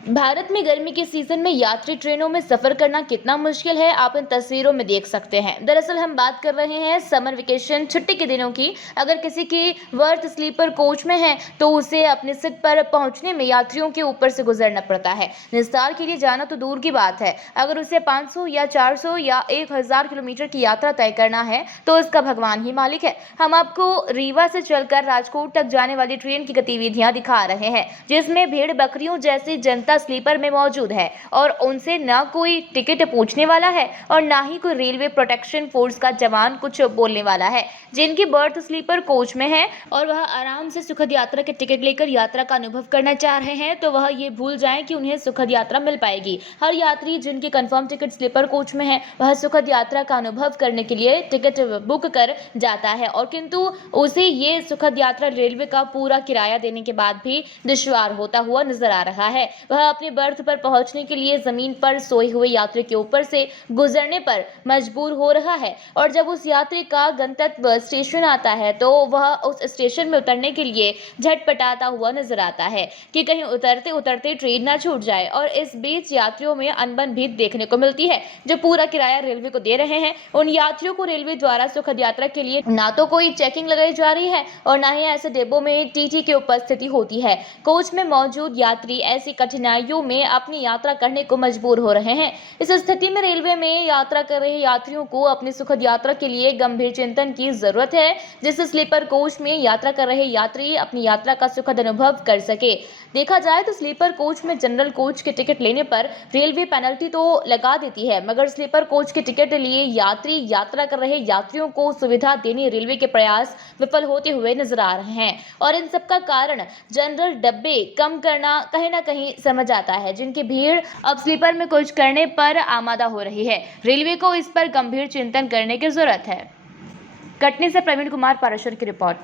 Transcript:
भारत में गर्मी के सीजन में यात्री ट्रेनों में सफर करना कितना मुश्किल है, आप इन तस्वीरों में देख सकते हैं। दरअसल हम बात कर रहे हैं समर वेकेशन छुट्टी के दिनों की। अगर किसी की वर्थ स्लीपर कोच में है तो उसे अपने सीट पर पहुंचने में यात्रियों के ऊपर से गुजरना पड़ता है। निस्तार के लिए जाना तो दूर की बात है, अगर उसे 500 या 400 या 1000 किलोमीटर की यात्रा तय करना है तो इसका भगवान ही मालिक है। हम आपको रीवा से चलकर राजकोट तक जाने वाली ट्रेन की गतिविधियां दिखा रहे हैं, जिसमें भेड़ बकरियों जैसी जनता स्लीपर में मौजूद है और उनसे ना कोई टिकट पूछने वाला है और ना ही कोई रेलवे प्रोटेक्शन फोर्स का जवान कुछ बोलने वाला है। जिनकी बर्थ स्लीपर कोच में है और वह आराम से सुखद यात्रा के टिकट लेकर यात्रा का अनुभव करना चाह रहे हैं तो वह ये भूल जाएं कि उन्हें सुखद यात्रा मिल पाएगी। हर यात्री जिनकी कंफर्म टिकट स्लीपर कोच में है वह सुखद यात्रा का अनुभव करने के लिए टिकट बुक कर जाता है, और किंतु उसे ये सुखद यात्रा रेलवे का पूरा किराया देने के बाद भी दुश्वार होता हुआ नजर आ रहा है। वह अपने बर्थ पर पहुंचने के लिए जमीन पर सोए हुए यात्री के ऊपर से गुजरने पर मजबूर हो रहा है, और जब उस यात्री का गंतव्य स्टेशन आता है तो वह उस स्टेशन में उतरने के लिए झटपटाता हुआ नजर आता है कि कहीं उतरते उतरते ट्रेन ना छूट जाए। और इस बीच यात्रियों में अनबन भी देखने को मिलती है। जो पूरा किराया रेलवे को दे रहे हैं उन यात्रियों को रेलवे द्वारा सुखद यात्रा के लिए ना तो कोई चेकिंग लगाई जा रही है और ना ही ऐसे डिब्बों में टीटी की उपस्थिति होती है। कोच में मौजूद यात्री ऐसी कठिनाइयों में अपनी यात्रा करने को मजबूर हो रहे हैं। इस स्थिति में रेलवे में यात्रा कर रहे यात्रियों को अपनी सुखद यात्रा के लिए गंभीर चिंतन की जरूरत है, जिससे स्लीपर कोच में यात्रा कर रहे यात्री अपनी यात्रा का सुखद अनुभव कर सके। देखा जाए तो स्लीपर कोच में जनरल कोच के टिकट लेने पर रेलवे पेनल्टी तो लगा देती है, मगर स्लीपर कोच के टिकट लिए यात्रा कर रहे यात्रियों को सुविधा देने रेलवे के प्रयास विफल होते हुए नजर आ रहे हैं। और इन सबका कारण जनरल डब्बे कम करना कहीं ना कहीं समझ आता है, जिनकी भीड़ अब स्लीपर में कुछ करने पर आमादा हो रही है। रेलवे को इस पर गंभीर चिंतन करने की जरूरत है। कटनी से प्रवीण कुमार पाराशर की रिपोर्ट।